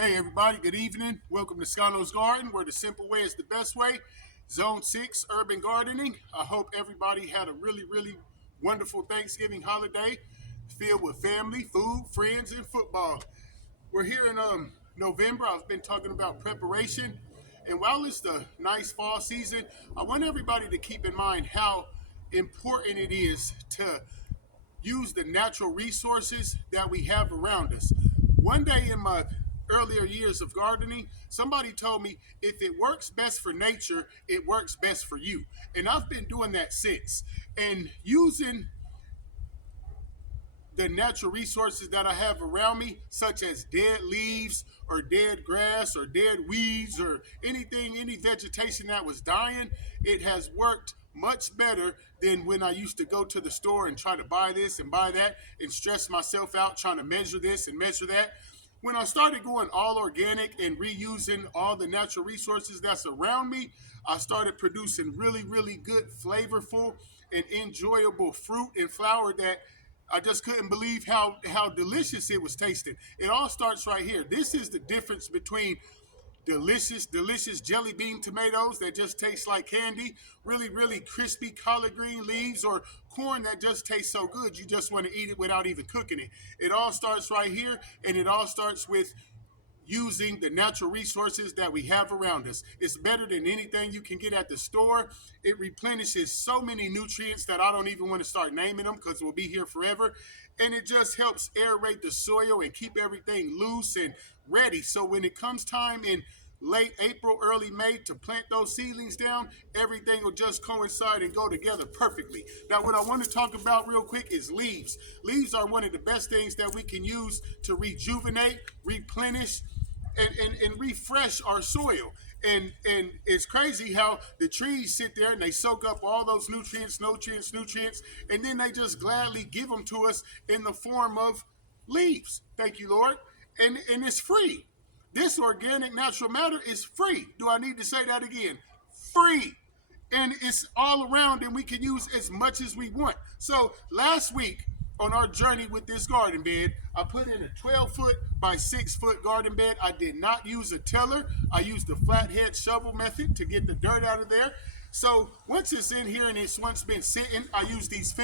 Hey everybody, good evening. Welcome to Scano's Garden, where the simple way is the best way. Zone 6, Urban Gardening. I hope everybody had a really wonderful Thanksgiving holiday filled with family, food, friends, and football. We're here in November. I've been talking about preparation. And while it's the nice fall season, I want everybody to keep in mind how important it is to use the natural resources that we have around us. One day in my earlier years of gardening, somebody told me if it works best for nature, it works best for you. And I've been doing that since. And using the natural resources that I have around me, such as dead leaves or dead grass or dead weeds or anything, any vegetation that was dying, it has worked much better than when I used to go to the store and try to buy this and buy that and stress myself out trying to measure this and measure that. When I started going all organic and reusing all the natural resources that's around me, I started producing really good, flavorful, and enjoyable fruit and flower that I just couldn't believe how delicious it was tasting. It all starts right here. This is the difference between delicious jelly bean tomatoes that just taste like candy, really crispy collard green leaves, or corn that just tastes so good you just want to eat it without even cooking it. It all starts right here, and it all starts with using the natural resources that we have around us. It's better than anything you can get at the store. It replenishes so many nutrients that I don't even want to start naming them because we'll be here forever. And it just helps aerate the soil and keep everything loose and ready. So when it comes time in late April, early May to plant those seedlings down, everything will just coincide and go together perfectly. Now, what I want to talk about real quick is leaves. Leaves are one of the best things that we can use to rejuvenate, replenish, and refresh our soil. And it's crazy how the trees sit there and they soak up all those nutrients, and then they just gladly give them to us in the form of leaves. Thank you, Lord. And it's free. This organic natural matter is free. Do I need to say that again? Free. And it's all around, and we can use as much as we want. So last week on our journey with this garden bed, I put in a 12-foot by 6-foot garden bed. I did not use a tiller. I used the flathead shovel method to get the dirt out of there. So once it's in here and it's once been sitting, I use these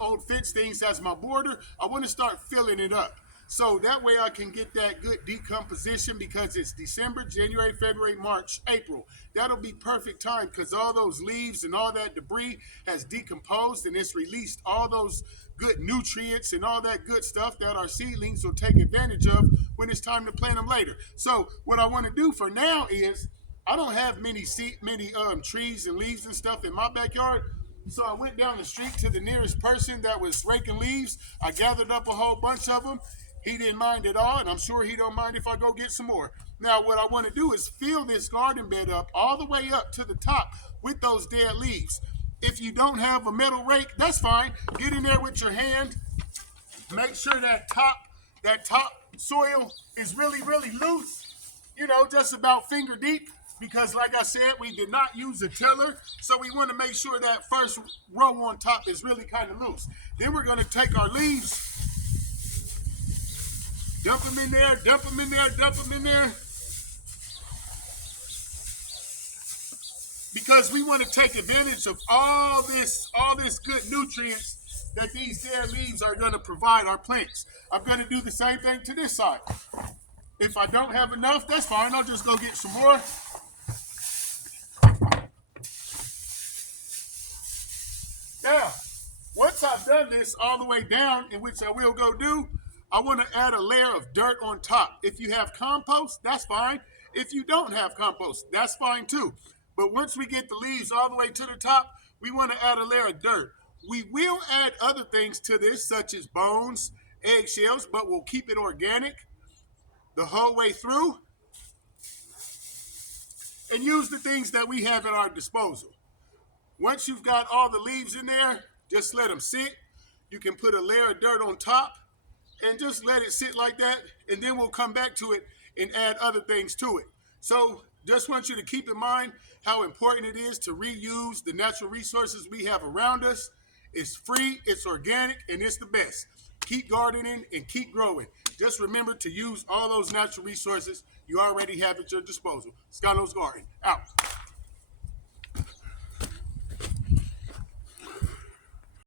old fence things as my border. I want to start filling it up. So that way I can get that good decomposition because it's December, January, February, March, April. That'll be perfect time because all those leaves and all that debris has decomposed and it's released all those good nutrients and all that good stuff that our seedlings will take advantage of when it's time to plant them later. So what I want to do for now is I don't have many trees and leaves and stuff in my backyard. So I went down the street to the nearest person that was raking leaves. I gathered up a whole bunch of them. He didn't mind at all, and I'm sure he don't mind if I go get some more. Now, what I want to do is fill this garden bed up all the way up to the top with those dead leaves. If you don't have a metal rake, that's fine. Get in there with your hand. Make sure that top soil is really loose. Just about finger deep. Because like I said, we did not use a tiller, so we want to make sure that first row on top is really kind of loose. Then we're going to take our leaves, dump them in there, because we want to take advantage of all this good nutrients that these dead leaves are going to provide our plants. I'm going to do the same thing to this side. If I don't have enough, that's fine. I'll just go get some more. Now, once I've done this all the way down, in which I will go do, I want to add a layer of dirt on top. If you have compost, that's fine. If you don't have compost, that's fine too. But once we get the leaves all the way to the top, we want to add a layer of dirt. We will add other things to this, such as bones, eggshells, but we'll keep it organic the whole way through and use the things that we have at our disposal. Once you've got all the leaves in there, just let them sit. You can put a layer of dirt on top and just let it sit like that, and then we'll come back to it and add other things to it. So just want you to keep in mind how important it is to reuse the natural resources we have around us. It's free, it's organic, and it's the best. keep gardening, and keep growing. Just remember to use all those natural resources you already have at your disposal. Scano's Garden, out.